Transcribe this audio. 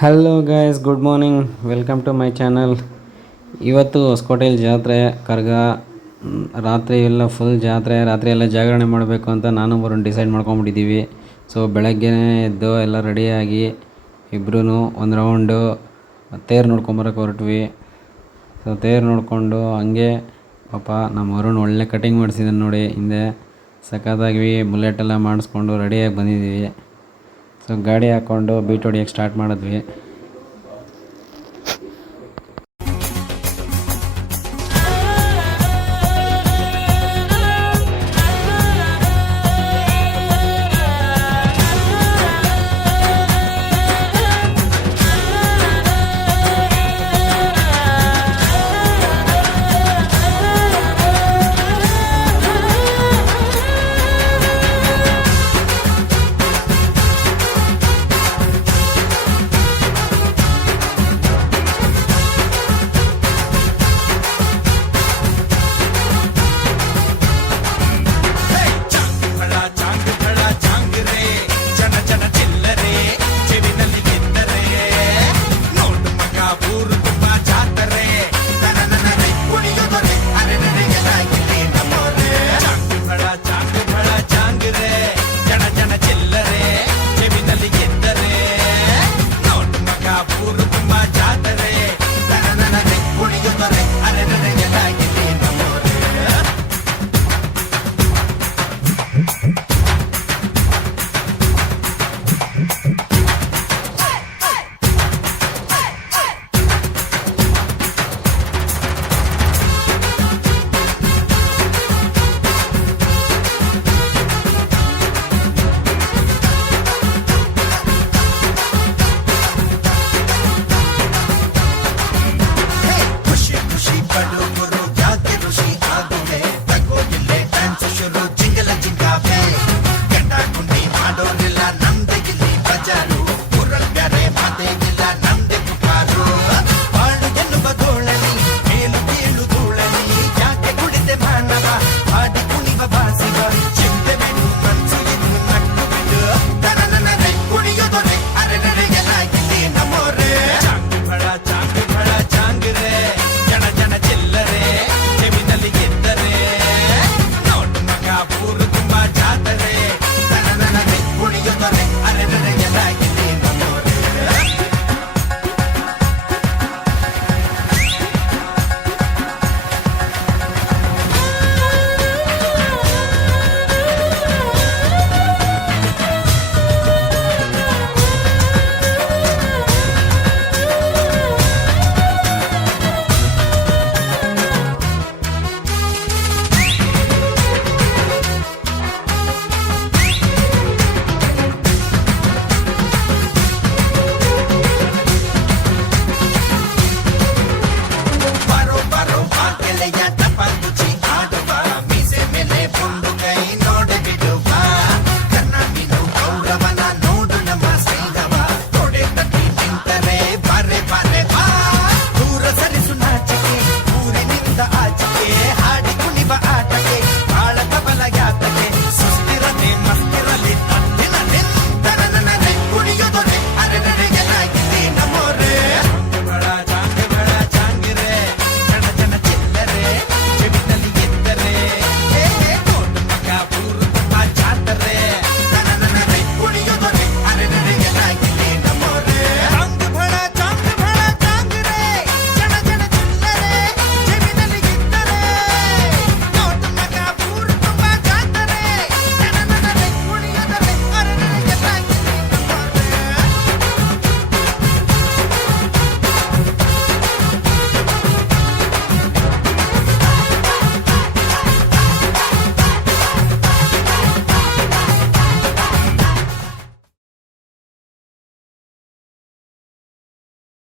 Hello guys, good morning, welcome to my channel. ಇವತ್ತು ಹೊಸಕೋಟೆಯಲ್ಲಿ ಜಾತ್ರೆ ಕರ್ಗ. ರಾತ್ರಿ ಎಲ್ಲ ಫುಲ್ ಜಾತ್ರೆ, ರಾತ್ರಿ ಎಲ್ಲ ಜಾಗರಣೆ ಮಾಡಬೇಕು ಅಂತ ನಾನು ಬರೋಣ ಡಿಸೈಡ್ ಮಾಡ್ಕೊಂಬಿಟ್ಟಿದ್ದೀವಿ. ಸೊ ಬೆಳಗ್ಗೆ ಎದ್ದು ಎಲ್ಲ ರೆಡಿಯಾಗಿ ಇಬ್ಬರೂ ಒಂದು ರೌಂಡು ತೇರು ನೋಡ್ಕೊಂಬರೋಕೆ ಹೊರಟ್ವಿ. ಸೊ ತೇರು ನೋಡಿಕೊಂಡು ಹಂಗೆ ಪಾಪ ನಮ್ಮ ವರುಣ್ ಒಳ್ಳೆ ಕಟಿಂಗ್ ಮಾಡಿಸಿದ್ದಾನೆ ನೋಡಿ. ಹಿಂದೆ ಸಖತ್ತಾಗಿ ಬುಲೆಟೆಲ್ಲ ಮಾಡಿಸ್ಕೊಂಡು ರೆಡಿಯಾಗಿ ಬಂದಿದ್ದೀವಿ. ಸೊ ಗಾಡಿ ಹಾಕ್ಕೊಂಡು ಬೀಟ್ ಹೊಡಿಯೋಕ್ಕೆ ಸ್ಟಾರ್ಟ್ ಮಾಡಿದ್ವಿ.